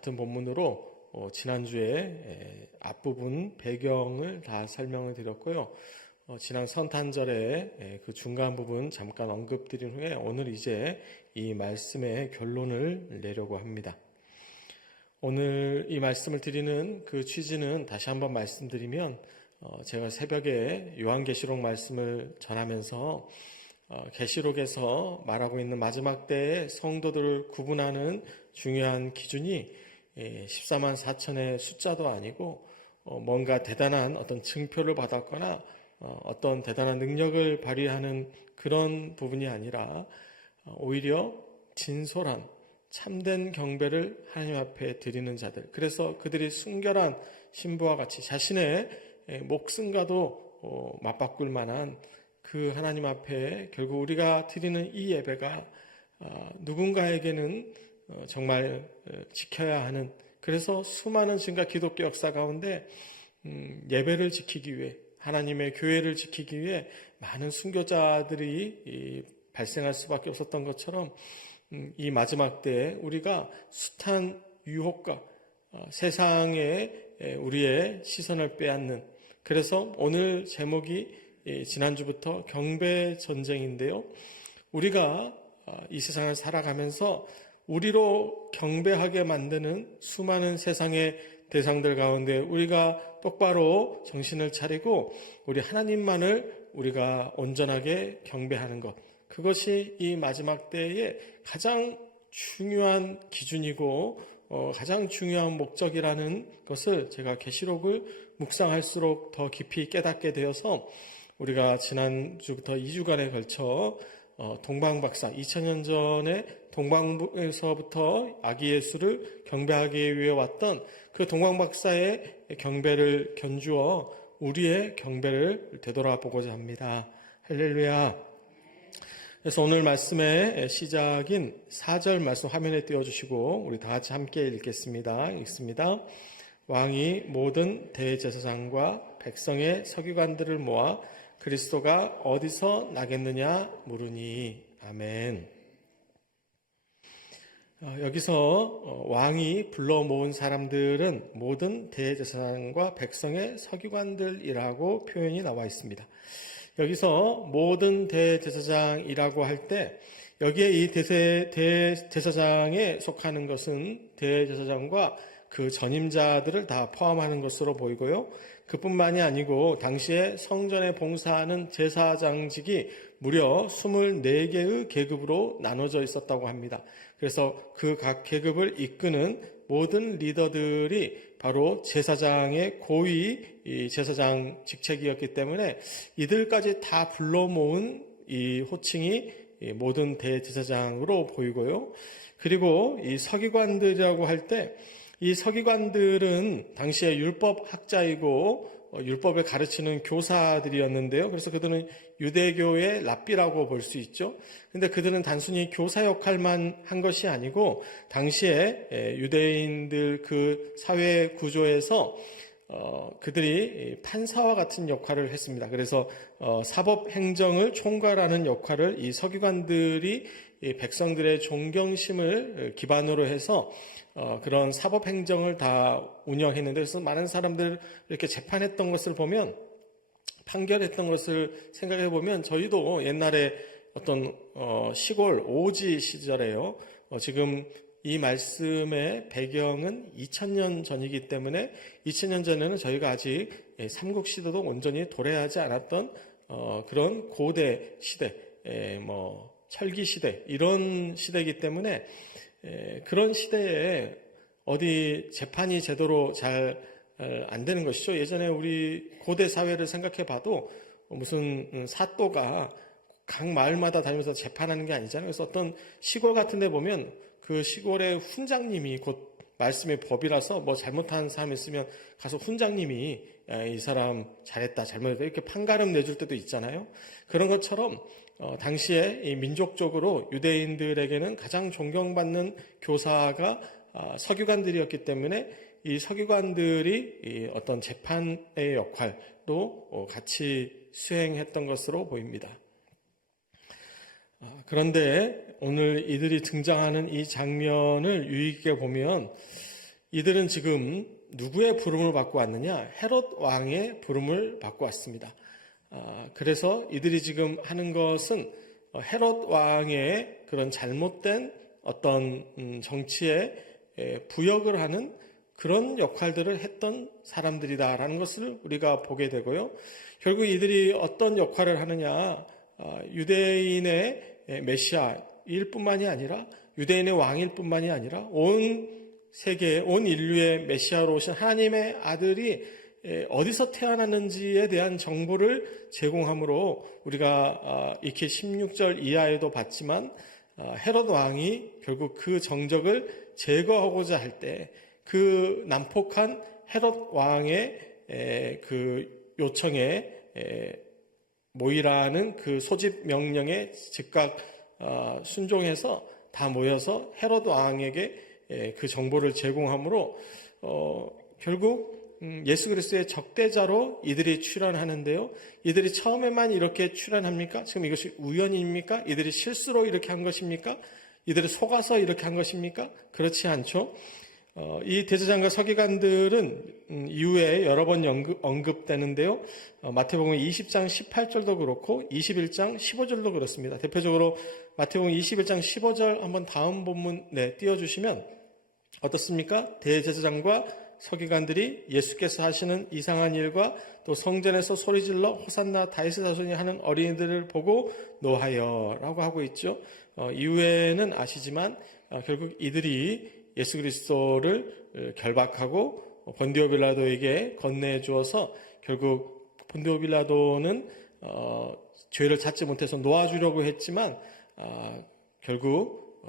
같은 본문으로 지난주에 앞부분 배경을 다 설명을 드렸고요. 지난 성탄절에 그 중간 부분 잠깐 언급드린 후에 오늘 이제 이 말씀의 결론을 내려고 합니다. 오늘 이 말씀을 드리는 그 취지는 다시 한번 말씀드리면 제가 새벽에 요한계시록 말씀을 전하면서 계시록에서 말하고 있는 마지막 때의 성도들을 구분하는 중요한 기준이 14만 4천의 숫자도 아니고 뭔가 대단한 어떤 증표를 받았거나 어떤 대단한 능력을 발휘하는 그런 부분이 아니라 오히려 진솔한 참된 경배를 하나님 앞에 드리는 자들, 그래서 그들이 순결한 신부와 같이 자신의 목숨과도 맞바꿀 만한 그 하나님 앞에 결국 우리가 드리는 이 예배가 누군가에게는 정말 지켜야 하는, 그래서 수많은 지금과 기독교 역사 가운데 예배를 지키기 위해, 하나님의 교회를 지키기 위해 많은 순교자들이 발생할 수밖에 없었던 것처럼 이 마지막 때에 우리가 숱한 유혹과 세상에 우리의 시선을 빼앗는, 그래서 오늘 제목이 지난주부터 경배 전쟁인데요. 우리가 이 세상을 살아가면서 우리로 경배하게 만드는 수많은 세상의 대상들 가운데 우리가 똑바로 정신을 차리고 우리 하나님만을 우리가 온전하게 경배하는 것, 그것이 이 마지막 때의 가장 중요한 기준이고 가장 중요한 목적이라는 것을 제가 계시록을 묵상할수록 더 깊이 깨닫게 되어서 우리가 지난주부터 2주간에 걸쳐 동방박사 2000년 전에 동방에서부터 아기 예수를 경배하기 위해 왔던 그 동방박사의 경배를 견주어 우리의 경배를 되돌아보고자 합니다. 할렐루야. 그래서 오늘 말씀의 시작인 4절 말씀 화면에 띄워주시고 우리 다 같이 함께 읽겠습니다. 읽습니다. 왕이 모든 대제사장과 백성의 서기관들을 모아 그리스도가 어디서 나겠느냐 물으니. 아멘. 여기서 왕이 불러 모은 사람들은 모든 대제사장과 백성의 서기관들이라고 표현이 나와 있습니다. 여기서 모든 대제사장이라고 할 때 여기에 이 대제사장에 속하는 것은 대제사장과 그 전임자들을 다 포함하는 것으로 보이고요. 그뿐만이 아니고 당시에 성전에 봉사하는 제사장직이 무려 24개의 계급으로 나눠져 있었다고 합니다. 그래서 그 각 계급을 이끄는 모든 리더들이 바로 제사장의 고위 제사장 직책이었기 때문에 이들까지 다 불러 모은 이 호칭이 모든 대제사장으로 보이고요. 그리고 이 서기관들이라고 할 때 이 서기관들은 당시에 율법 학자이고 율법을 가르치는 교사들이었는데요. 그래서 그들은 유대교의 랍비라고 볼 수 있죠. 근데 그들은 단순히 교사 역할만 한 것이 아니고 당시에 유대인들 그 사회 구조에서 그들이 판사와 같은 역할을 했습니다. 그래서 사법 행정을 총괄하는 역할을 이 서기관들이 이 백성들의 존경심을 기반으로 해서 그런 사법 행정을 다 운영했는데, 그래서 많은 사람들 이렇게 재판했던 것을 보면, 판결했던 것을 생각해 보면 저희도 옛날에 어떤 시골 오지 시절에요. 지금 이 말씀의 배경은 2000년 전이기 때문에 2000년 전에는 저희가 아직 삼국시대도 온전히 도래하지 않았던 그런 고대 시대, 철기 시대, 이런 시대이기 때문에 그런 시대에 어디 재판이 제대로 잘 안 되는 것이죠. 예전에 우리 고대 사회를 생각해 봐도 무슨 사또가 각 마을마다 다니면서 재판하는 게 아니잖아요. 그래서 어떤 시골 같은 데 보면 그 시골의 훈장님이 곧 말씀의 법이라서 뭐 잘못한 사람 있으면 가서 훈장님이 이 사람 잘했다 잘못했다 이렇게 판가름 내줄 때도 있잖아요. 그런 것처럼 당시에 이 민족적으로 유대인들에게는 가장 존경받는 교사가 서기관들이었기 때문에 이 서기관들이 이 어떤 재판의 역할도 같이 수행했던 것으로 보입니다. 그런데 오늘 이들이 등장하는 이 장면을 유의 깊게 보면 이들은 지금 누구의 부름을 받고 왔느냐? 헤롯 왕의 부름을 받고 왔습니다. 그래서 이들이 지금 하는 것은 헤롯 왕의 그런 잘못된 어떤 정치에 부역을 하는 그런 역할들을 했던 사람들이다라는 것을 우리가 보게 되고요. 결국 이들이 어떤 역할을 하느냐? 유대인의 메시아일 뿐만이 아니라 유대인의 왕일 뿐만이 아니라 온 세계, 온 인류의 메시아로 오신 하나님의 아들이 어디서 태어났는지에 대한 정보를 제공함으로 우리가 익히 16절 이하에도 봤지만 헤롯 왕이 결국 그 정적을 제거하고자 할 때 그 난폭한 헤롯 왕의 그 요청에 모이라는 그 소집 명령에 즉각 순종해서 다 모여서 헤롯 왕에게 그 정보를 제공함으로 결국 예수 그리스도의 적대자로 이들이 출현하는데요. 이들이 처음에만 이렇게 출현합니까? 지금 이것이 우연입니까? 이들이 실수로 이렇게 한 것입니까? 이들이 속아서 이렇게 한 것입니까? 그렇지 않죠. 이 대제사장과 서기관들은 이후에 여러 번 언급되는데요. 마태복음 20장 18절도 그렇고 21장 15절도 그렇습니다. 대표적으로 마태복음 21장 15절 한번 다음 본문 띄워주시면 어떻습니까? 대제사장과 서기관들이 예수께서 하시는 이상한 일과 또 성전에서 소리질러 호산나 다윗의 자손이 하는 어린이들을 보고 노하여라고 하고 있죠. 이후에는 아시지만 결국 이들이 예수 그리스도를 결박하고 본디오 빌라도에게 건네주어서 결국 본디오 빌라도는 죄를 찾지 못해서 놓아주려고 했지만 결국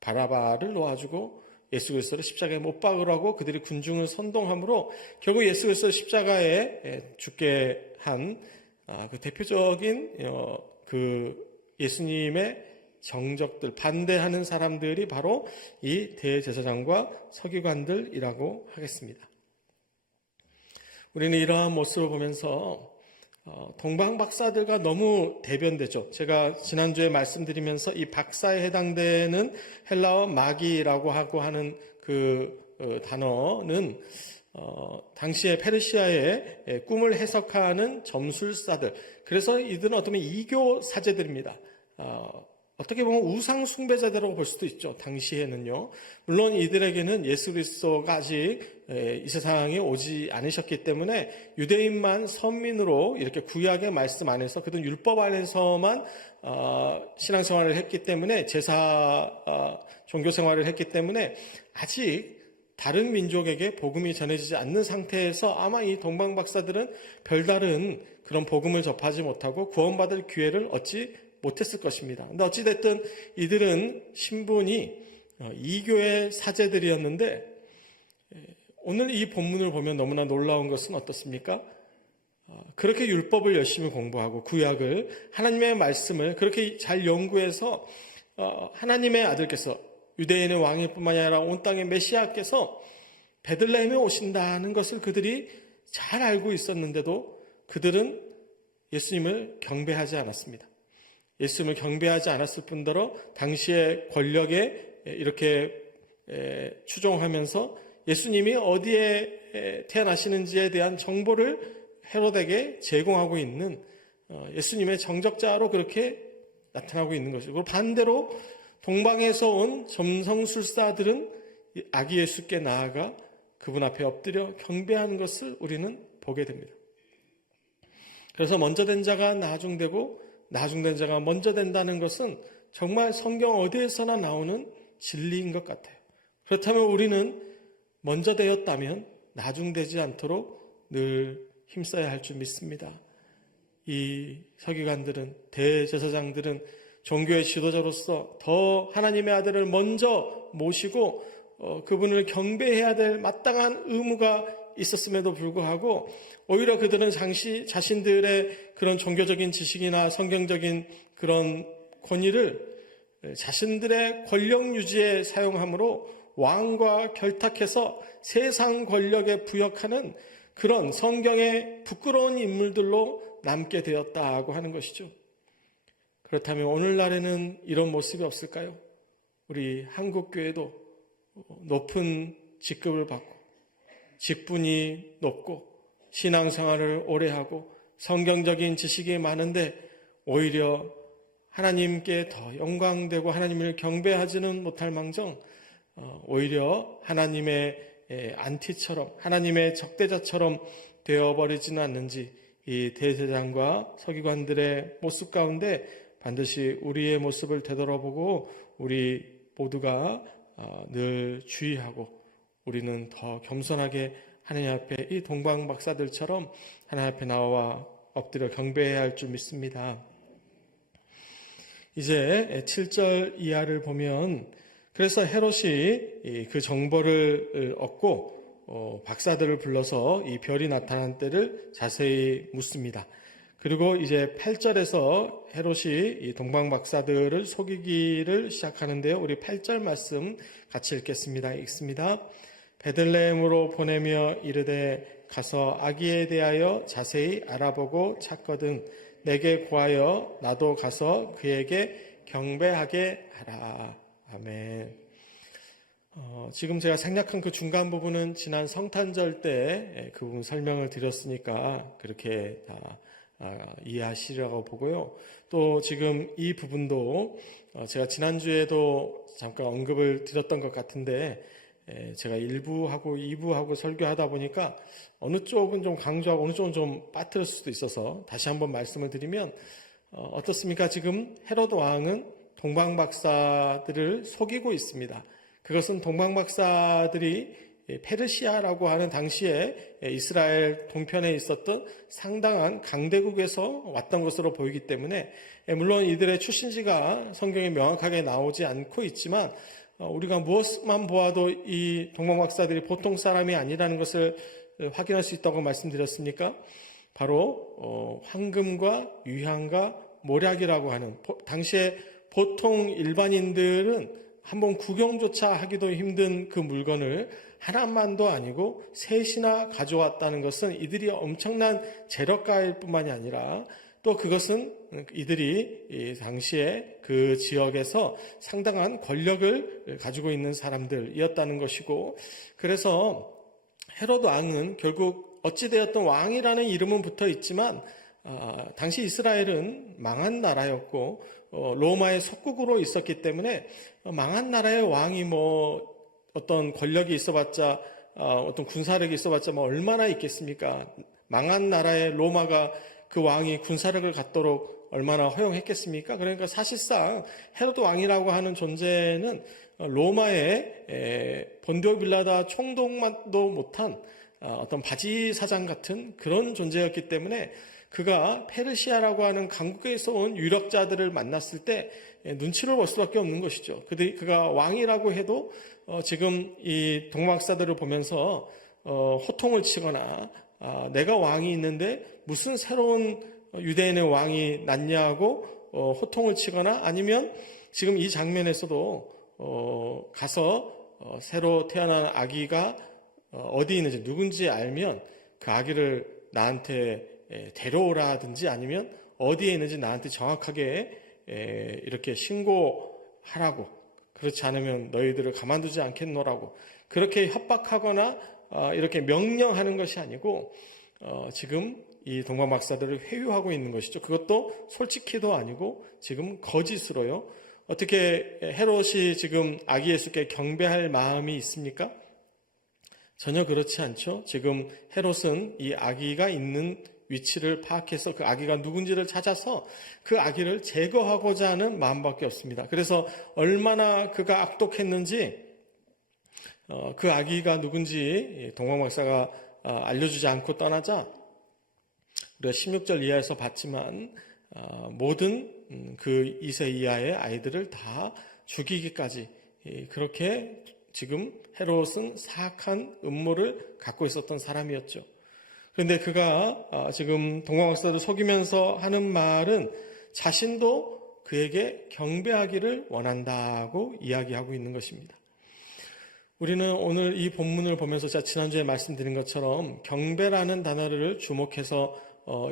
바라바를 놓아주고 예수 그리스도를 십자가에 못 박으라고 그들이 군중을 선동함으로 결국 예수 그리스도를 십자가에 죽게 한 그 대표적인 그 예수님의 정적들, 반대하는 사람들이 바로 이 대제사장과 서기관들이라고 하겠습니다. 우리는 이러한 모습을 보면서 동방 박사들과 너무 대변되죠. 제가 지난주에 말씀드리면서 이 박사에 해당되는 헬라어 마기라고 하고 하는 그 단어는 당시에 페르시아의 꿈을 해석하는 점술사들, 그래서 이들은 어쩌면 이교 사제들입니다. 어떻게 보면 우상 숭배자들이라고 볼 수도 있죠. 당시에는요. 물론 이들에게는 예수 그리스도가 아직 이 세상에 오지 않으셨기 때문에 유대인만 선민으로 이렇게 구약의 말씀 안에서 그들은 율법 안에서만 신앙생활을 했기 때문에 제사 종교생활을 했기 때문에 아직 다른 민족에게 복음이 전해지지 않는 상태에서 아마 이 동방박사들은 별다른 그런 복음을 접하지 못하고 구원받을 기회를 얻지 못했을 것입니다. 근데 어찌됐든 이들은 신분이 이교의 사제들이었는데 오늘 이 본문을 보면 너무나 놀라운 것은 어떻습니까? 그렇게 율법을 열심히 공부하고 구약을 하나님의 말씀을 그렇게 잘 연구해서 하나님의 아들께서 유대인의 왕일 뿐만이 아니라 온 땅의 메시아께서 베들레헴에 오신다는 것을 그들이 잘 알고 있었는데도 그들은 예수님을 경배하지 않았습니다. 예수님을 경배하지 않았을 뿐더러 당시의 권력에 이렇게 추종하면서 예수님이 어디에 태어나시는지에 대한 정보를 헤롯에게 제공하고 있는 예수님의 정적자로 그렇게 나타나고 있는 것이고, 그리고 반대로 동방에서 온 점성술사들은 아기 예수께 나아가 그분 앞에 엎드려 경배하는 것을 우리는 보게 됩니다. 그래서 먼저 된 자가 나중되고 나중된 자가 먼저 된다는 것은 정말 성경 어디에서나 나오는 진리인 것 같아요. 그렇다면 우리는 먼저 되었다면 나중되지 않도록 늘 힘써야 할 줄 믿습니다. 이 서기관들은, 대제사장들은 종교의 지도자로서 더 하나님의 아들을 먼저 모시고 그분을 경배해야 될 마땅한 의무가 있었음에도 불구하고 오히려 그들은 자신들의 그런 종교적인 지식이나 성경적인 그런 권위를 자신들의 권력 유지에 사용함으로 왕과 결탁해서 세상 권력에 부역하는 그런 성경의 부끄러운 인물들로 남게 되었다고 하는 것이죠. 그렇다면 오늘날에는 이런 모습이 없을까요? 우리 한국교회도 높은 직급을 받고 직분이 높고 신앙생활을 오래 하고 성경적인 지식이 많은데 오히려 하나님께 더 영광되고 하나님을 경배하지는 못할 망정 오히려 하나님의 안티처럼 하나님의 적대자처럼 되어버리지는 않는지 이 대제사장과 서기관들의 모습 가운데 반드시 우리의 모습을 되돌아보고 우리 모두가 늘 주의하고 우리는 더 겸손하게 하나님 앞에 이 동방 박사들처럼 하나님 앞에 나와 엎드려 경배해야 할 줄 믿습니다. 이제 7절 이하를 보면 그래서 헤롯이 그 정보를 얻고 박사들을 불러서 이 별이 나타난 때를 자세히 묻습니다. 그리고 이제 8절에서 헤롯이 이 동방 박사들을 속이기를 시작하는데요. 우리 8절 말씀 같이 읽겠습니다. 읽습니다. 베들레헴으로 보내며 이르되 가서 아기에 대하여 자세히 알아보고 찾거든 내게 구하여 나도 가서 그에게 경배하게 하라. 아멘. 지금 제가 생략한 그 중간 부분은 지난 성탄절 때 그 부분 설명을 드렸으니까 그렇게 다 이해하시려고 보고요. 또 지금 이 부분도 제가 지난주에도 잠깐 언급을 드렸던 것 같은데 제가 1부하고 2부하고 설교하다 보니까 어느 쪽은 좀 강조하고 어느 쪽은 좀 빠뜨릴 수도 있어서 다시 한번 말씀을 드리면 어떻습니까? 지금 헤롯 왕은 동방 박사들을 속이고 있습니다. 그것은 동방 박사들이 페르시아라고 하는 당시에 이스라엘 동편에 있었던 상당한 강대국에서 왔던 것으로 보이기 때문에 물론 이들의 출신지가 성경에 명확하게 나오지 않고 있지만 우리가 무엇만 보아도 이 동방 박사들이 보통 사람이 아니라는 것을 확인할 수 있다고 말씀드렸습니까? 바로 황금과 유향과 모략이라고 하는 당시에 보통 일반인들은 한번 구경조차 하기도 힘든 그 물건을 하나만도 아니고 셋이나 가져왔다는 것은 이들이 엄청난 재력가일 뿐만이 아니라 또 그것은 이들이 당시에 그 지역에서 상당한 권력을 가지고 있는 사람들이었다는 것이고 그래서 헤롯 왕은 결국 어찌되었던 왕이라는 이름은 붙어 있지만 당시 이스라엘은 망한 나라였고 로마의 속국으로 있었기 때문에 망한 나라의 왕이 뭐 어떤 권력이 있어봤자 어떤 군사력이 있어봤자 뭐 얼마나 있겠습니까? 망한 나라의 로마가 그 왕이 군사력을 갖도록 얼마나 허용했겠습니까? 그러니까 사실상 헤롯 왕이라고 하는 존재는 로마의 본디오 빌라다 총독만도 못한 어떤 바지 사장 같은 그런 존재였기 때문에 그가 페르시아라고 하는 강국에서 온 유력자들을 만났을 때 눈치를 볼 수밖에 없는 것이죠. 그가 왕이라고 해도 지금 이 동방박사들을 보면서 호통을 치거나 내가 왕이 있는데 무슨 새로운 유대인의 왕이 났냐고 호통을 치거나 아니면 지금 이 장면에서도 가서 새로 태어난 아기가 어디 있는지 누군지 알면 그 아기를 나한테 데려오라든지 아니면 어디에 있는지 나한테 정확하게 이렇게 신고하라고 그렇지 않으면 너희들을 가만두지 않겠노라고 그렇게 협박하거나 이렇게 명령하는 것이 아니고 지금 이 동방 박사들을 회유하고 있는 것이죠. 그것도 솔직히도 아니고 지금 거짓으로요. 어떻게 헤롯이 지금 아기 예수께 경배할 마음이 있습니까? 전혀 그렇지 않죠. 지금 헤롯은 이 아기가 있는 위치를 파악해서 그 아기가 누군지를 찾아서 그 아기를 제거하고자 하는 마음밖에 없습니다. 그래서 얼마나 그가 악독했는지 그 아기가 누군지 동방 박사가 알려주지 않고 떠나자 우리가 16절 이하에서 봤지만 모든 그 2세 이하의 아이들을 다 죽이기까지 그렇게 지금 헤롯은 사악한 음모를 갖고 있었던 사람이었죠. 그런데 그가 지금 동방 박사를 속이면서 하는 말은 자신도 그에게 경배하기를 원한다고 이야기하고 있는 것입니다. 우리는 오늘 이 본문을 보면서 제가 지난주에 말씀드린 것처럼 경배라는 단어를 주목해서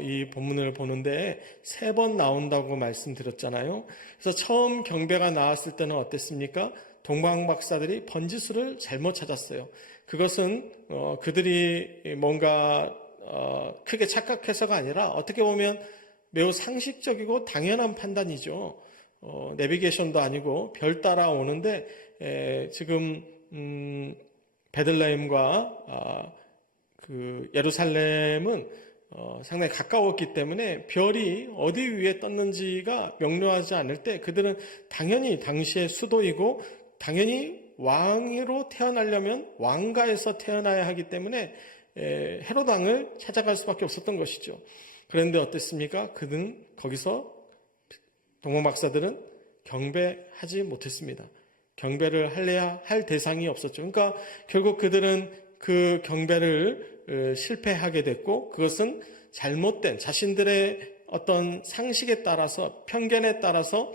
이 본문을 보는데 3번 나온다고 말씀드렸잖아요. 그래서 처음 경배가 나왔을 때는 어땠습니까? 동방 박사들이 번지수를 잘못 찾았어요. 그것은 그들이 뭔가 크게 착각해서가 아니라 어떻게 보면 매우 상식적이고 당연한 판단이죠. 내비게이션도 아니고 별 따라오는데 지금 베들레헴과 그 예루살렘은 상당히 가까웠기 때문에 별이 어디 위에 떴는지가 명료하지 않을 때 그들은 당연히 당시의 수도이고 당연히 왕으로 태어나려면 왕가에서 태어나야 하기 때문에 헤롯 왕을 찾아갈 수밖에 없었던 것이죠. 그런데 어땠습니까? 그는 거기서 동방 박사들은 경배하지 못했습니다. 경배를 할래야 할 대상이 없었죠. 그러니까 결국 그들은 그 경배를 실패하게 됐고 그것은 잘못된 자신들의 어떤 상식에 따라서 편견에 따라서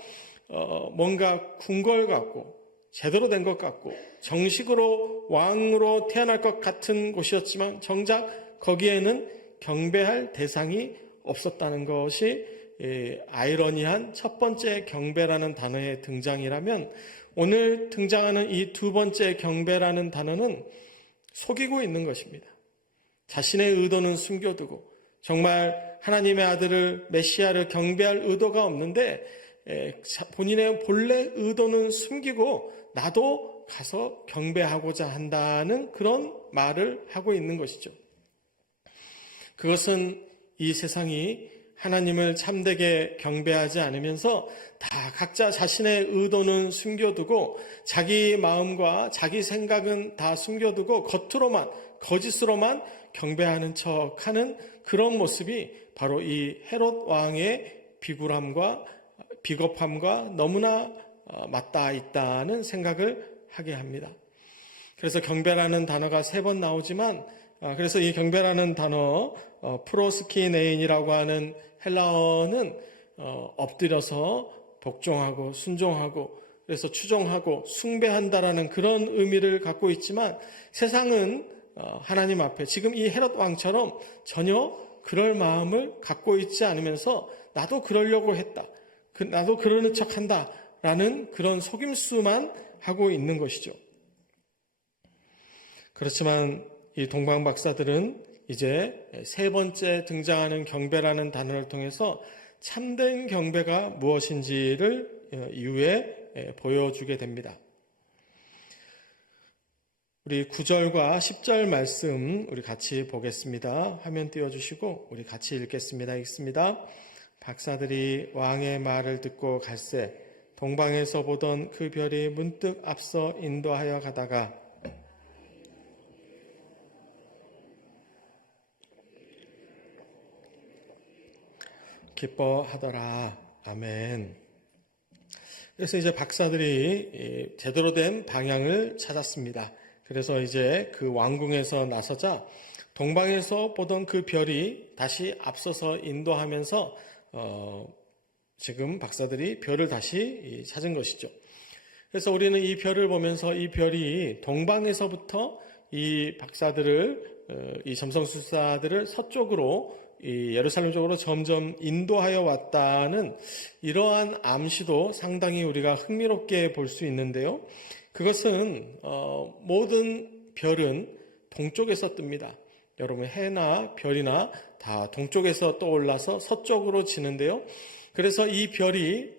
뭔가 궁 걸 같고 제대로 된 것 같고 정식으로 왕으로 태어날 것 같은 곳이었지만 정작 거기에는 경배할 대상이 없었다는 것이 아이러니한 첫 번째 경배라는 단어의 등장이라면 오늘 등장하는 이 두 번째 경배라는 단어는 속이고 있는 것입니다. 자신의 의도는 숨겨두고 정말 하나님의 아들을 메시아를 경배할 의도가 없는데 본인의 본래 의도는 숨기고 나도 가서 경배하고자 한다는 그런 말을 하고 있는 것이죠. 그것은 이 세상이 하나님을 참되게 경배하지 않으면서 다 각자 자신의 의도는 숨겨두고 자기 마음과 자기 생각은 다 숨겨두고 겉으로만 거짓으로만 경배하는 척하는 그런 모습이 바로 이 헤롯 왕의 비굴함과 비겁함과 너무나 맞닿아 있다는 생각을 하게 합니다. 그래서 경배라는 단어가 3번 나오지만 그래서 이 경배라는 단어 프로스키네인이라고 하는 헬라어는 엎드려서 복종하고 순종하고 그래서 추종하고 숭배한다라는 그런 의미를 갖고 있지만 세상은 하나님 앞에 지금 이 헤롯 왕처럼 전혀 그럴 마음을 갖고 있지 않으면서 나도 그러려고 했다. 나도 그러는 척한다. 라는 그런 속임수만 하고 있는 것이죠. 그렇지만 이 동방 박사들은 이제 3번째 등장하는 경배라는 단어를 통해서 참된 경배가 무엇인지를 이후에 보여주게 됩니다. 우리 9절과 10절 말씀 우리 같이 보겠습니다. 화면 띄워주시고 우리 같이 읽겠습니다. 읽습니다. 박사들이 왕의 말을 듣고 갈새 동방에서 보던 그 별이 문득 앞서 인도하여 가다가 기뻐하더라. 아멘. 그래서 이제 박사들이 제대로 된 방향을 찾았습니다. 그래서 이제 그 왕궁에서 나서자 동방에서 보던 그 별이 다시 앞서서 인도하면서 지금 박사들이 별을 다시 찾은 것이죠. 그래서 우리는 이 별을 보면서 이 별이 동방에서부터 이 박사들을 이 점성술사들을 서쪽으로 이 예루살렘 쪽으로 점점 인도하여 왔다는 이러한 암시도 상당히 우리가 흥미롭게 볼 수 있는데요. 그것은 모든 별은 동쪽에서 뜹니다. 여러분 해나 별이나 다 동쪽에서 떠올라서 서쪽으로 지는데요. 그래서 이 별이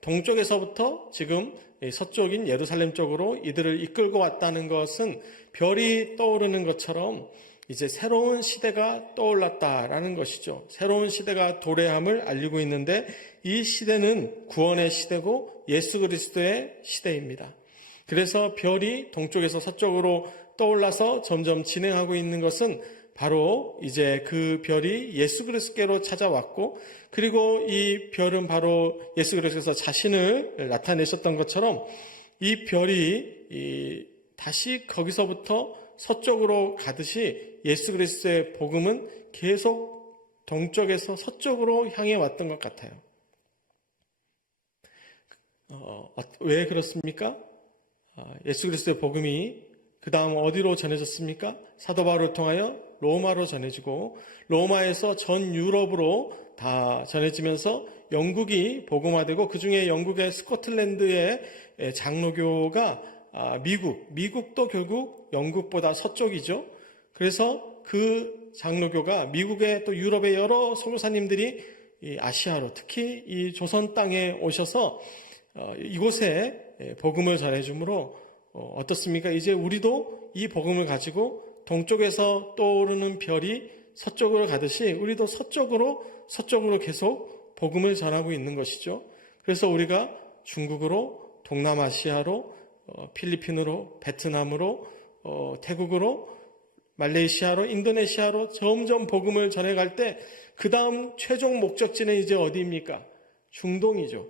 동쪽에서부터 지금 서쪽인 예루살렘 쪽으로 이들을 이끌고 왔다는 것은 별이 떠오르는 것처럼 이제 새로운 시대가 떠올랐다라는 것이죠. 새로운 시대가 도래함을 알리고 있는데 이 시대는 구원의 시대고 예수 그리스도의 시대입니다. 그래서 별이 동쪽에서 서쪽으로 떠올라서 점점 진행하고 있는 것은 바로 이제 그 별이 예수 그리스도께로 찾아왔고 그리고 이 별은 바로 예수 그리스도께서 자신을 나타내셨던 것처럼 이 별이 다시 거기서부터 서쪽으로 가듯이 예수 그리스도의 복음은 계속 동쪽에서 서쪽으로 향해 왔던 것 같아요. 왜 그렇습니까? 예수 그리스도의 복음이 그 다음 어디로 전해졌습니까? 사도 바울을 통하여 로마로 전해지고 로마에서 전 유럽으로 다 전해지면서 영국이 복음화되고 그 중에 영국의 스코틀랜드의 장로교가 미국도 결국 영국보다 서쪽이죠. 그래서 그 장로교가 미국의 또 유럽의 여러 선교사님들이 이 아시아로 특히 이 조선 땅에 오셔서 이곳에 복음을 전해주므로 어떻습니까? 이제 우리도 이 복음을 가지고 동쪽에서 떠오르는 별이 서쪽으로 가듯이 우리도 서쪽으로 계속 복음을 전하고 있는 것이죠. 그래서 우리가 중국으로, 동남아시아로, 필리핀으로, 베트남으로, 태국으로, 말레이시아로, 인도네시아로 점점 복음을 전해갈 때 그 다음 최종 목적지는 이제 어디입니까? 중동이죠.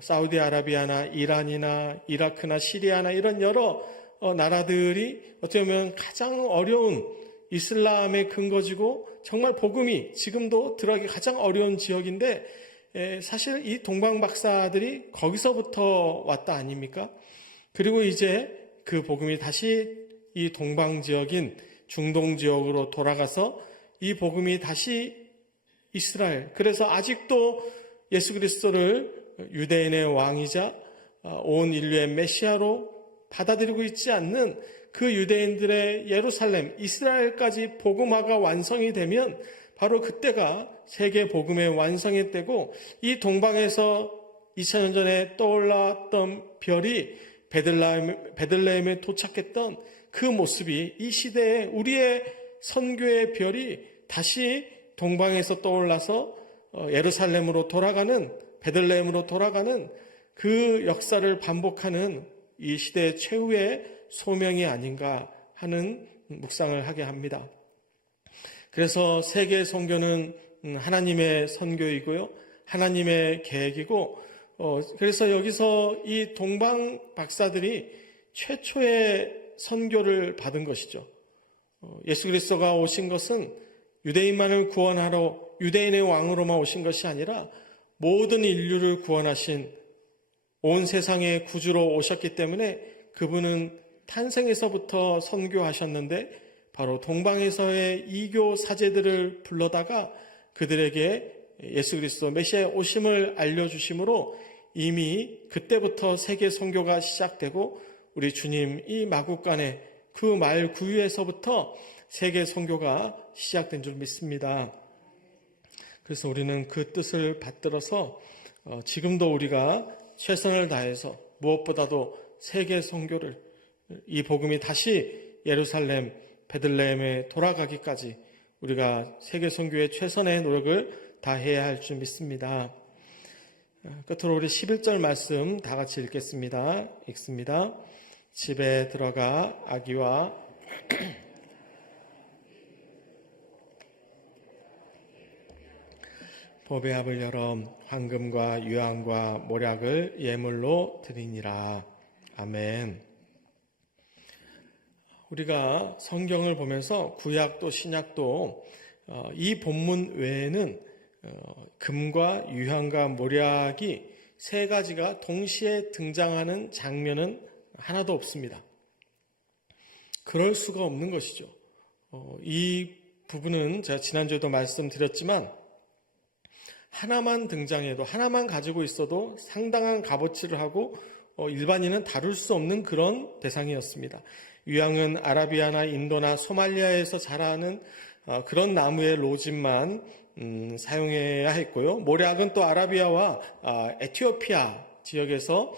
사우디아라비아나 이란이나 이라크나 시리아나 이런 여러 나라들이 어떻게 보면 가장 어려운 이슬람의 근거지고 정말 복음이 지금도 들어가기 가장 어려운 지역인데 사실 이 동방 박사들이 거기서부터 왔다 아닙니까? 그리고 이제 그 복음이 다시 이 동방 지역인 중동 지역으로 돌아가서 이 복음이 다시 이스라엘, 그래서 아직도 예수 그리스도를 유대인의 왕이자 온 인류의 메시아로 받아들이고 있지 않는 그 유대인들의 예루살렘, 이스라엘까지 복음화가 완성이 되면 바로 그때가 세계 복음의 완성의 때고 이 동방에서 2000년 전에 떠올랐던 별이 베들레헴에 도착했던 그 모습이 이 시대에 우리의 선교의 별이 다시 동방에서 떠올라서 예루살렘으로 돌아가는, 베들레헴으로 돌아가는 그 역사를 반복하는 이 시대의 최후의 소명이 아닌가 하는 묵상을 하게 합니다. 그래서 세계 선교는 하나님의 선교이고요, 하나님의 계획이고, 그래서 여기서 이 동방 박사들이 최초의 선교를 받은 것이죠. 예수 그리스도가 오신 것은 유대인만을 구원하러 유대인의 왕으로만 오신 것이 아니라 모든 인류를 구원하신 온 세상의 구주로 오셨기 때문에 그분은 탄생에서부터 선교하셨는데 바로 동방에서의 이교 사제들을 불러다가 그들에게 예수 그리스도 메시아의 오심을 알려주심으로 이미 그때부터 세계 선교가 시작되고 우리 주님 이 마국간에 그 말 구유에서부터 세계 선교가 시작된 줄 믿습니다. 그래서 우리는 그 뜻을 받들어서 지금도 우리가 최선을 다해서 무엇보다도 세계 선교를, 이 복음이 다시 예루살렘, 베들레헴에 돌아가기까지 우리가 세계 선교의 최선의 노력을 다해야 할 줄 믿습니다. 끝으로 우리 11절 말씀 다 같이 읽겠습니다. 읽습니다. 집에 들어가 아기와 보배합을 열어 황금과 유황과 모략을 예물로 드리니라. 아멘. 우리가 성경을 보면서 구약도 신약도 이 본문 외에는 금과 유황과 모략이 세 가지가 동시에 등장하는 장면은 하나도 없습니다. 그럴 수가 없는 것이죠. 이 부분은 제가 지난주에도 말씀드렸지만 하나만 등장해도, 하나만 가지고 있어도 상당한 값어치를 하고 일반인은 다룰 수 없는 그런 대상이었습니다. 유황은 아라비아나 인도나 소말리아에서 자라는 그런 나무의 로진만 사용해야 했고요. 모략은 또 아라비아와 에티오피아 지역에서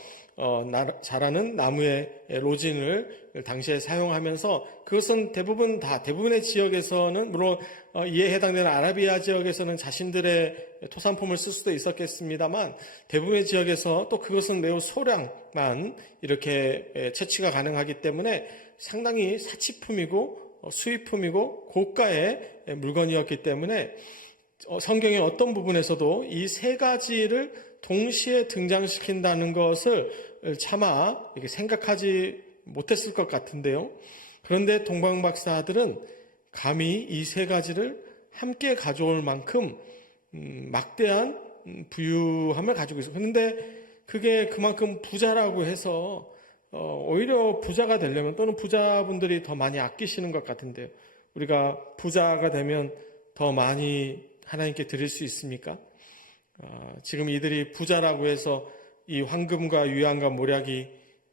자라는 나무의 로진을 당시에 사용하면서 그것은 대부분의 지역에서는 물론 이에 해당되는 아라비아 지역에서는 자신들의 토산품을 쓸 수도 있었겠습니다만 대부분의 지역에서 또 그것은 매우 소량만 이렇게 채취가 가능하기 때문에 상당히 사치품이고 수입품이고 고가의 물건이었기 때문에 성경의 어떤 부분에서도 이 세 가지를 동시에 등장시킨다는 것을 차마 이렇게 생각하지 못했을 것 같은데요. 그런데 동방 박사들은 감히 이 세 가지를 함께 가져올 만큼 막대한 부유함을 가지고 있어요. 그런데 그게 그만큼 부자라고 해서 오히려 부자가 되려면 또는 부자분들이 더 많이 아끼시는 것 같은데요. 우리가 부자가 되면 더 많이 하나님께 드릴 수 있습니까? 지금 이들이 부자라고 해서 이 황금과 유황과 모략이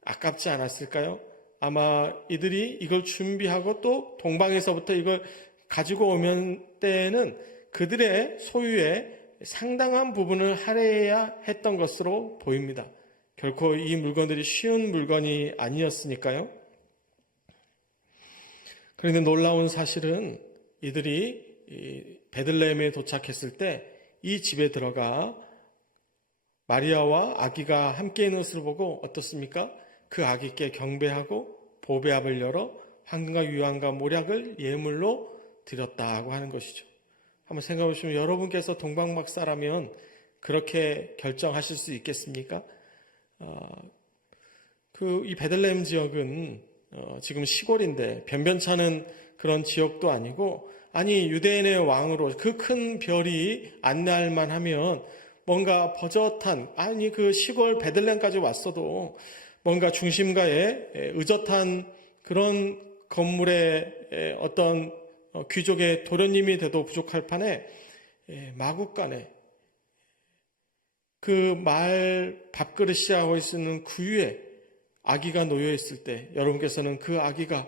아깝지 않았을까요? 아마 이들이 이걸 준비하고 또 동방에서부터 이걸 가지고 오면 때에는 그들의 소유의 상당한 부분을 할애해야 했던 것으로 보입니다. 결코 이 물건들이 쉬운 물건이 아니었으니까요. 그런데 놀라운 사실은 이들이 베들레헴에 도착했을 때 이 집에 들어가 마리아와 아기가 함께 있는 것을 보고 어떻습니까? 그 아기께 경배하고 보배압을 열어 황금과 유황과 모략을 예물로 드렸다고 하는 것이죠. 한번 생각해 보시면 여러분께서 동방박사라면 그렇게 결정하실 수 있겠습니까? 이 베들레헴 지역은 지금 시골인데 변변찮은 그런 지역도 아니고, 아니 유대인의 왕으로 그 큰 별이 안내할 만하면 뭔가 버젓한, 아니 그 시골 베들레헴까지 왔어도 뭔가 중심가에 의젓한 그런 건물의 어떤 귀족의 도련님이 돼도 부족할 판에 마구간에 그 말 밥그릇이 하고 있는 구유에 아기가 놓여 있을 때 여러분께서는 그 아기가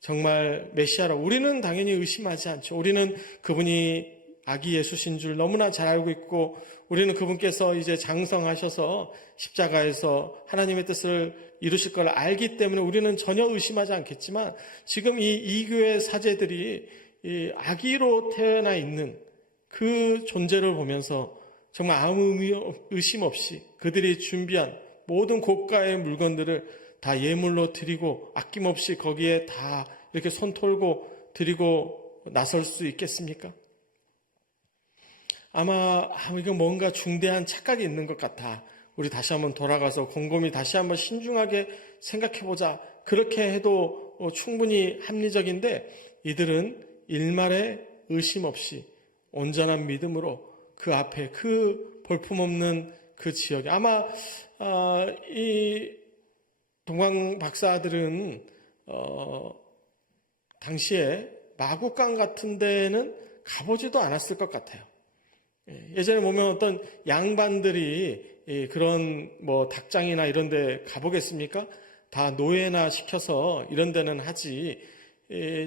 정말 메시아라고, 우리는 당연히 의심하지 않죠. 우리는 그분이 아기 예수신 줄 너무나 잘 알고 있고, 우리는 그분께서 이제 장성하셔서 십자가에서 하나님의 뜻을 이루실 걸 알기 때문에 우리는 전혀 의심하지 않겠지만, 지금 이 이교의 사제들이 이 아기로 태어나 있는 그 존재를 보면서 정말 아무 의심 없이 그들이 준비한 모든 고가의 물건들을 다 예물로 드리고 아낌없이 거기에 다 이렇게 손 털고 드리고 나설 수 있겠습니까? 아마 이거 뭔가 중대한 착각이 있는 것 같아. 우리 다시 한번 돌아가서 곰곰이 다시 한번 신중하게 생각해보자. 그렇게 해도 충분히 합리적인데, 이들은 일말의 의심 없이 온전한 믿음으로 그 앞에 그 볼품없는 그 지역에, 아마 이 동방 박사들은 당시에 마구간 같은 데는 가보지도 않았을 것 같아요. 예전에 보면 어떤 양반들이 그런 뭐 닭장이나 이런 데 가보겠습니까? 다 노예나 시켜서 이런 데는 하지.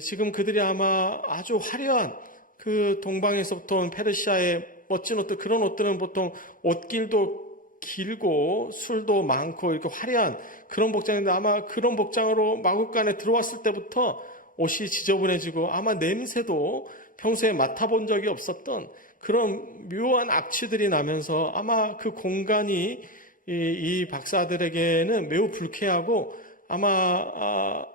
지금 그들이 아마 아주 화려한 그 동방에서부터 온 페르시아의 멋진 옷들, 그런 옷들은 보통 옷길도 길고 술도 많고 이렇게 화려한 그런 복장인데, 아마 그런 복장으로 마구간에 들어왔을 때부터 옷이 지저분해지고 아마 냄새도 평소에 맡아본 적이 없었던 그런 묘한 악취들이 나면서 아마 그 공간이 이 박사들에게는 매우 불쾌하고 아마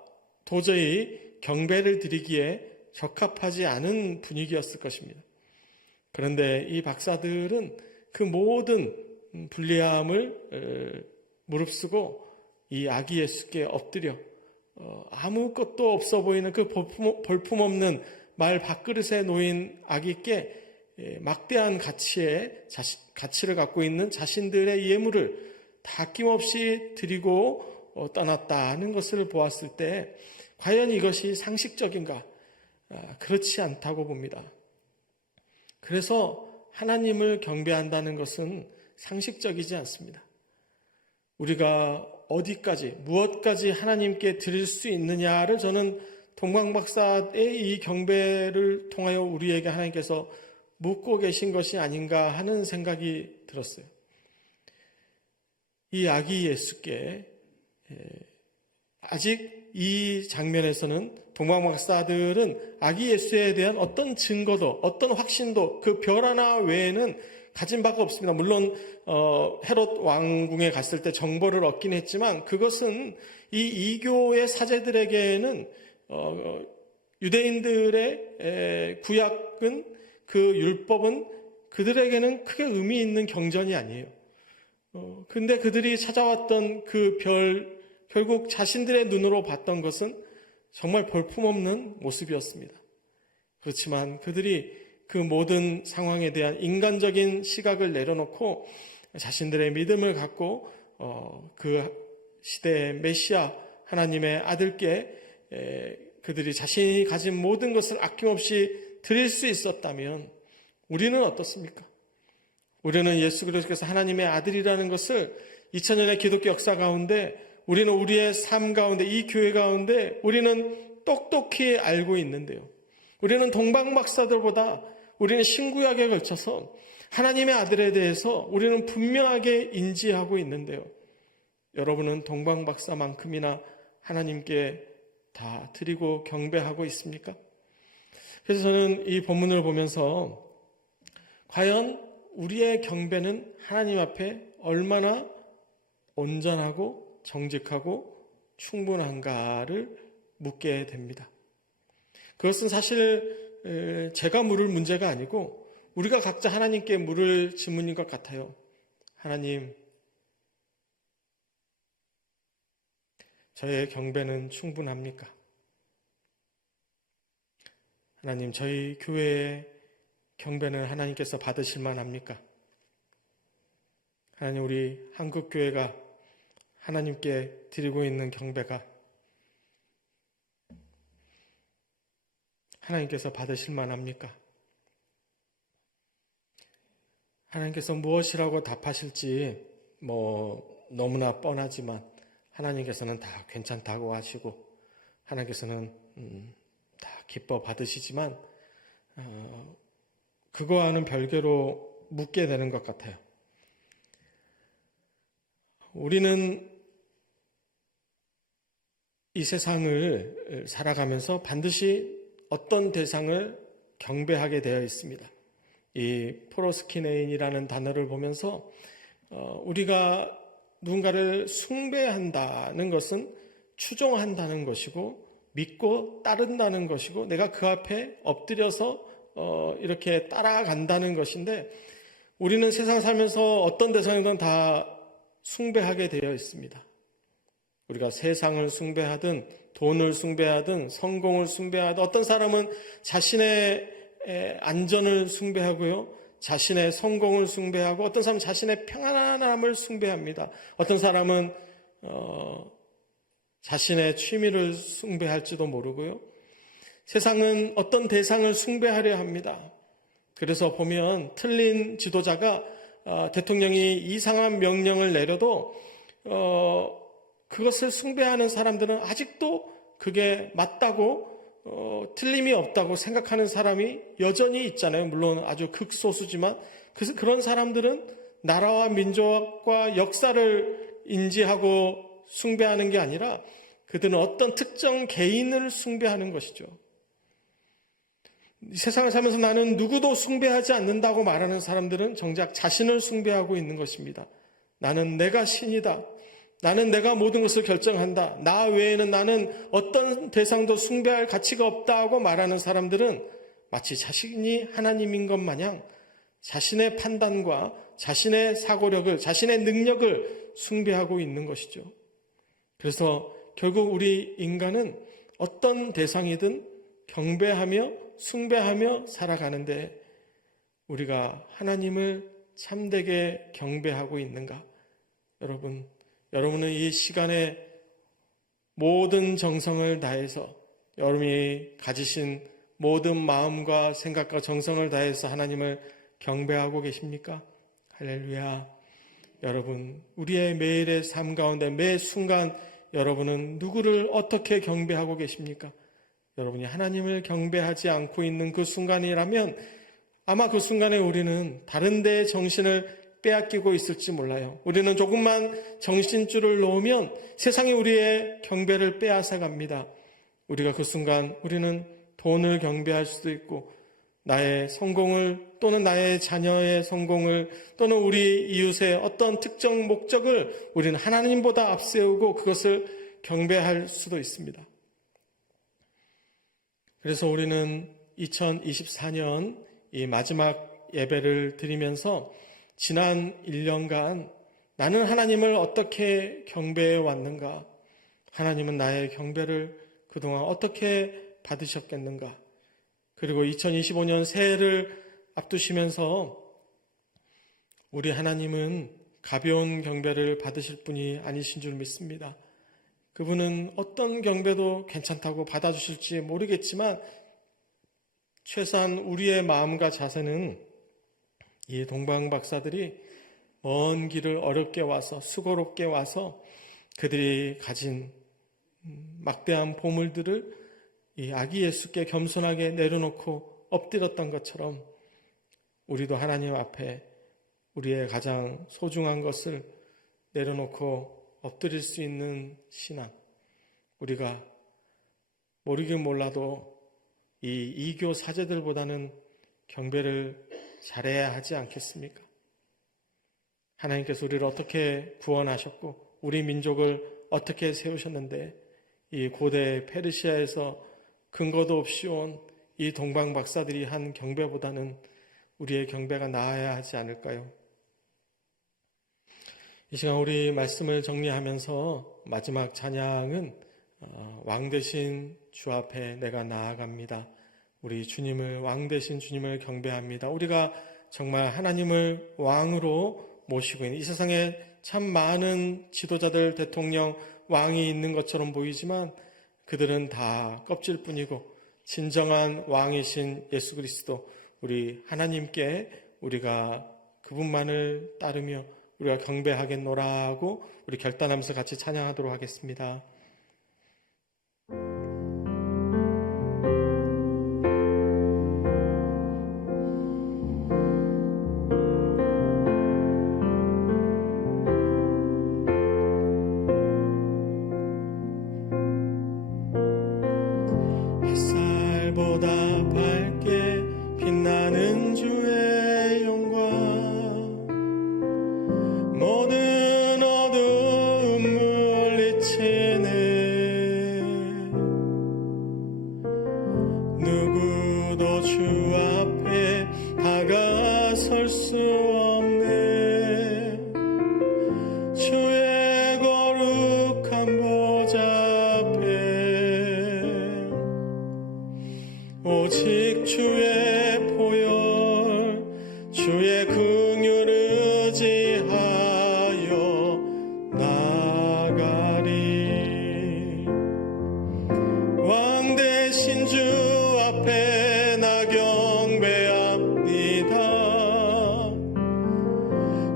도저히 경배를 드리기에 적합하지 않은 분위기였을 것입니다. 그런데 이 박사들은 그 모든 불리함을 무릅쓰고 이 아기 예수께 엎드려 아무것도 없어 보이는 그 볼품없는 말 밥그릇에 놓인 아기께 막대한 가치를 갖고 있는 자신들의 예물을 다 아낌없이 드리고 떠났다는 것을 보았을 때 과연 이것이 상식적인가? 그렇지 않다고 봅니다. 그래서 하나님을 경배한다는 것은 상식적이지 않습니다. 우리가 어디까지, 무엇까지 하나님께 드릴 수 있느냐를 저는 동방박사의 이 경배를 통하여 우리에게 하나님께서 묻고 계신 것이 아닌가 하는 생각이 들었어요. 이 아기 예수께 아직 이 장면에서는 동방박사들은 아기 예수에 대한 어떤 증거도 어떤 확신도 그 별 하나 외에는 가진 바가 없습니다. 물론 헤롯 왕궁에 갔을 때 정보를 얻긴 했지만 그것은 이 이교의 사제들에게는 유대인들의 구약은 그 율법은 그들에게는 크게 의미 있는 경전이 아니에요. 근데 그들이 찾아왔던 그 별, 결국 자신들의 눈으로 봤던 것은 정말 볼품없는 모습이었습니다. 그렇지만 그들이 그 모든 상황에 대한 인간적인 시각을 내려놓고 자신들의 믿음을 갖고 그 시대의 메시아 하나님의 아들께 그들이 자신이 가진 모든 것을 아낌없이 드릴 수 있었다면 우리는 어떻습니까? 우리는 예수 그리스도께서 하나님의 아들이라는 것을 2000년의 기독교 역사 가운데 우리는 우리의 삶 가운데, 이 교회 가운데 우리는 똑똑히 알고 있는데요. 우리는 동방박사들보다 우리는 신구약에 걸쳐서 하나님의 아들에 대해서 우리는 분명하게 인지하고 있는데요. 여러분은 동방박사만큼이나 하나님께 다 드리고 경배하고 있습니까? 그래서 저는 이 본문을 보면서 과연 우리의 경배는 하나님 앞에 얼마나 온전하고 정직하고 충분한가를 묻게 됩니다. 그것은 사실 제가 물을 문제가 아니고 우리가 각자 하나님께 물을 질문인 것 같아요. 하나님, 저의 경배는 충분합니까? 하나님, 저희 교회의 경배는 하나님께서 받으실 만합니까? 하나님, 우리 한국교회가 하나님께 드리고 있는 경배가 하나님께서 받으실 만합니까? 하나님께서 무엇이라고 답하실지 너무나 뻔하지만 하나님께서는 다 괜찮다고 하시고 하나님께서는 다 기뻐 받으시지만 그거와는 별개로 묻게 되는 것 같아요. 우리는 이 세상을 살아가면서 반드시 어떤 대상을 경배하게 되어 있습니다. 이 프로스키네인이라는 단어를 보면서 우리가 누군가를 숭배한다는 것은 추종한다는 것이고 믿고 따른다는 것이고 내가 그 앞에 엎드려서 이렇게 따라간다는 것인데 우리는 세상 살면서 어떤 대상이든 다 숭배하게 되어 있습니다. 우리가 세상을 숭배하든 돈을 숭배하든 성공을 숭배하든 어떤 사람은 자신의 안전을 숭배하고요. 자신의 성공을 숭배하고 어떤 사람은 자신의 평안함을 숭배합니다. 어떤 사람은 자신의 취미를 숭배할지도 모르고요. 세상은 어떤 대상을 숭배하려 합니다. 그래서 보면 틀린 지도자가 대통령이 이상한 명령을 내려도 그것을 숭배하는 사람들은 아직도 그게 맞다고 틀림이 없다고 생각하는 사람이 여전히 있잖아요. 물론 아주 극소수지만 그래서 그런 사람들은 나라와 민족과 역사를 인지하고 숭배하는 게 아니라 그들은 어떤 특정 개인을 숭배하는 것이죠. 이 세상을 살면서 나는 누구도 숭배하지 않는다고 말하는 사람들은 정작 자신을 숭배하고 있는 것입니다. 나는 내가 신이다. 나는 내가 모든 것을 결정한다. 나 외에는 나는 어떤 대상도 숭배할 가치가 없다고 말하는 사람들은 마치 자신이 하나님인 것 마냥 자신의 판단과 자신의 사고력을, 자신의 능력을 숭배하고 있는 것이죠. 그래서 결국 우리 인간은 어떤 대상이든 경배하며 숭배하며 살아가는데 우리가 하나님을 참되게 경배하고 있는가? 여러분은 이 시간에 모든 정성을 다해서 여러분이 가지신 모든 마음과 생각과 정성을 다해서 하나님을 경배하고 계십니까? 할렐루야. 여러분, 우리의 매일의 삶 가운데 매 순간 여러분은 누구를 어떻게 경배하고 계십니까? 여러분이 하나님을 경배하지 않고 있는 그 순간이라면 아마 그 순간에 우리는 다른 데에 정신을 빼앗기고 있을지 몰라요. 우리는 조금만 정신줄을 놓으면 세상이 우리의 경배를 빼앗아 갑니다. 우리가 그 순간 우리는 돈을 경배할 수도 있고 나의 성공을 또는 나의 자녀의 성공을 또는 우리 이웃의 어떤 특정 목적을 우리는 하나님보다 앞세우고 그것을 경배할 수도 있습니다. 그래서 우리는 2024년 이 마지막 예배를 드리면서 지난 1년간 나는 하나님을 어떻게 경배해 왔는가? 하나님은 나의 경배를 그동안 어떻게 받으셨겠는가? 그리고 2025년 새해를 앞두시면서 우리 하나님은 가벼운 경배를 받으실 분이 아니신 줄 믿습니다. 그분은 어떤 경배도 괜찮다고 받아주실지 모르겠지만 최소한 우리의 마음과 자세는 이 동방 박사들이 먼 길을 어렵게 와서 수고롭게 와서 그들이 가진 막대한 보물들을 이 아기 예수께 겸손하게 내려놓고 엎드렸던 것처럼 우리도 하나님 앞에 우리의 가장 소중한 것을 내려놓고 엎드릴 수 있는 신앙, 우리가 모르긴 몰라도 이 이교 사제들보다는 경배를 잘해야 하지 않겠습니까? 하나님께서 우리를 어떻게 구원하셨고 우리 민족을 어떻게 세우셨는데 이 고대 페르시아에서 근거도 없이 온 이 동방 박사들이 한 경배보다는 우리의 경배가 나아야 하지 않을까요? 이 시간 우리 말씀을 정리하면서 마지막 찬양은 왕 되신 주 앞에 내가 나아갑니다. 우리 주님을, 왕 되신 주님을 경배합니다. 우리가 정말 하나님을 왕으로 모시고 있는, 이 세상에 참 많은 지도자들, 대통령, 왕이 있는 것처럼 보이지만 그들은 다 껍질뿐이고 진정한 왕이신 예수 그리스도, 우리 하나님께 우리가 그분만을 따르며 우리가 경배하겠노라 하고 우리 결단하면서 같이 찬양하도록 하겠습니다. 햇살보다 밝게 빛나는 주의 영광, 모든 어두움 물리치네. 누구도 주 앞에 다가설 수 없네. 주의 거룩한 보좌 앞에 오직 주의 보혈, 주의 긍휼을 의지하여 나가리. 왕 되신 주 앞에 나 경배합니다.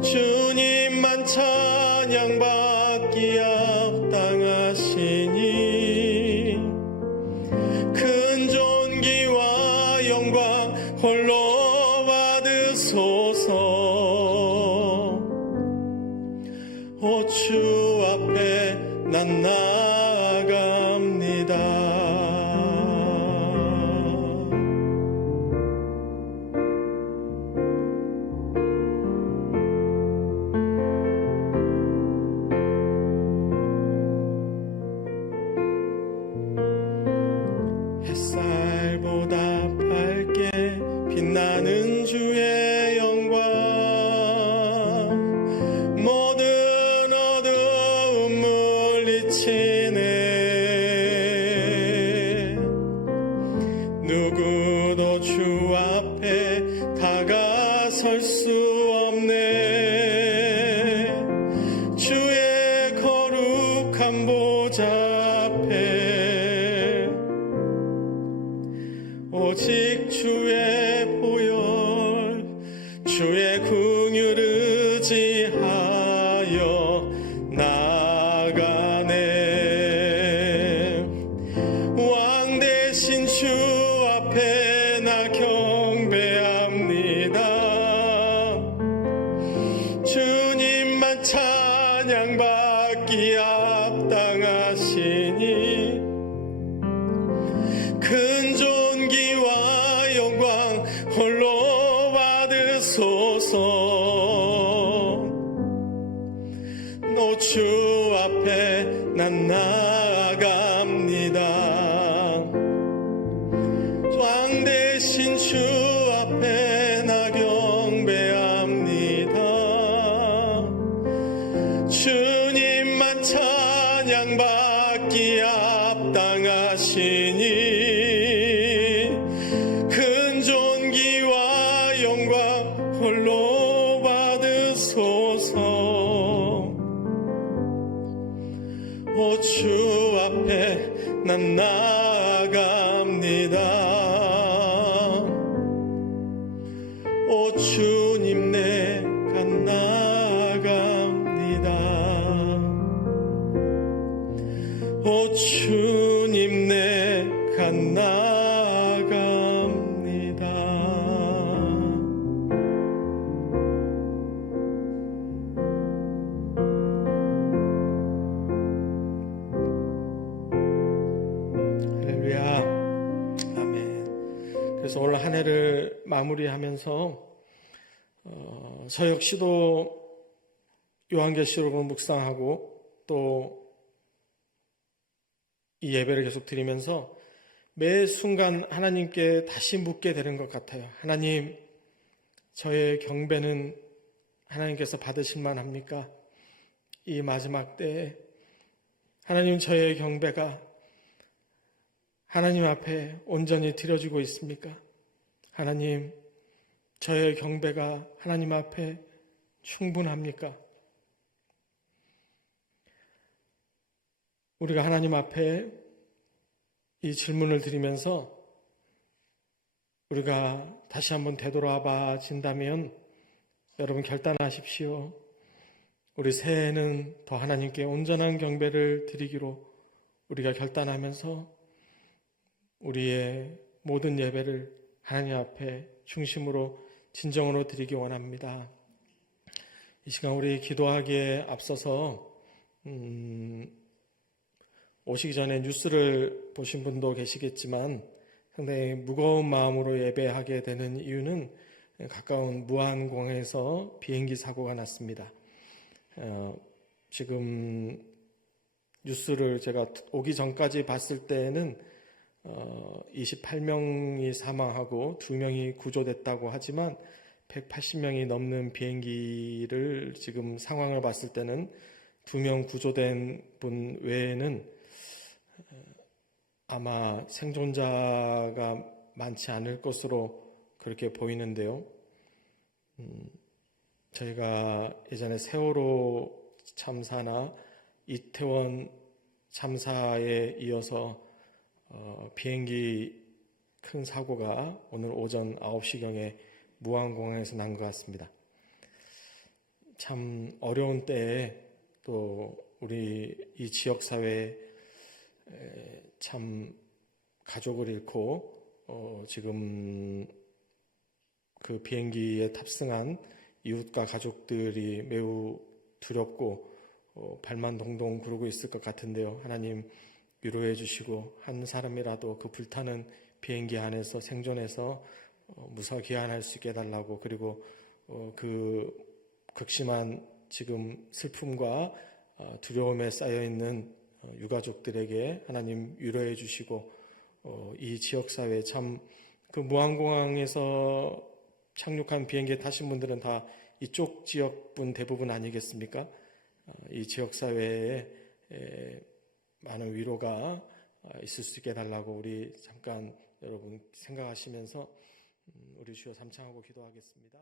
주님만 찬양받기 합당하시니 큰 존귀와 영광 홀로 받으소서. 오 주 앞에 난 나아갑니다. 햇살보다 밝게 빛나는 주의 영광, 모든 어두움 물리치네. 누구도 주 앞에 다가설 수 없네. 주의 거룩한 보좌 앞에 오직 주의 보혈, 주의 긍휼을 의지하여 나가네. 왕 되신 주 앞에 나 경배합니다. 주님만 찬양받기 합당하시니 큰 존귀와 영광 홀로 받으소서. 오 주 앞에 난 나아갑니다. 왕 되신 주 앞에 나 경배합니다. 주님만 찬양받기 합당하시니 큰 존귀와 영광 홀로 받으소서. 오 주 앞에 난 나아갑니다. 오 주님 내가 나아갑니다. 순간 나아갑니다. 할렐루야. 아멘. 그래서 오늘 한 해를 마무리하면서 저 역시도 요한계시록을 묵상하고 또 이 예배를 계속 드리면서 매 순간 하나님께 다시 묻게 되는 것 같아요. 하나님, 저의 경배는 하나님께서 받으실 만합니까? 이 마지막 때에 하나님, 저의 경배가 하나님 앞에 온전히 드려지고 있습니까? 하나님, 저의 경배가 하나님 앞에 충분합니까? 우리가 하나님 앞에 이 질문을 드리면서 우리가 다시 한번 되돌아봐 진다면 여러분 결단하십시오. 우리 새해에는 더 하나님께 온전한 경배를 드리기로 우리가 결단하면서 우리의 모든 예배를 하나님 앞에 중심으로 진정으로 드리기 원합니다. 이 시간 우리 기도하기에 앞서서 오시기 전에 뉴스를 보신 분도 계시겠지만 상당히 무거운 마음으로 예배하게 되는 이유는 가까운 무안공항에서 비행기 사고가 났습니다. 지금 뉴스를 제가 오기 전까지 봤을 때는 28명이 사망하고 2명이 구조됐다고 하지만 180명이 넘는 비행기를 지금 상황을 봤을 때는 2명 구조된 분 외에는 아마 생존자가 많지 않을 것으로 그렇게 보이는데요. 저희가 예전에 세월호 참사나 이태원 참사에 이어서 비행기 큰 사고가 오늘 오전 9시경에 무안공항에서 난 것 같습니다. 참 어려운 때에 또 우리 이 지역사회에 참 가족을 잃고 지금 그 비행기에 탑승한 이웃과 가족들이 매우 두렵고 발만 동동 구르고 있을 것 같은데요. 하나님 위로해 주시고 한 사람이라도 그 불타는 비행기 안에서 생존해서 무사 귀환할 수 있게 해달라고, 그리고 그 극심한 지금 슬픔과 두려움에 쌓여있는 유가족들에게 하나님 위로해 주시고 이 지역사회 참 그 무안공항에서 착륙한 비행기에 타신 분들은 다 이쪽 지역분 대부분 아니겠습니까? 이 지역사회에 많은 위로가 있을 수 있게 해달라고 우리 잠깐 여러분 생각하시면서 우리 주여 삼창하고 기도하겠습니다.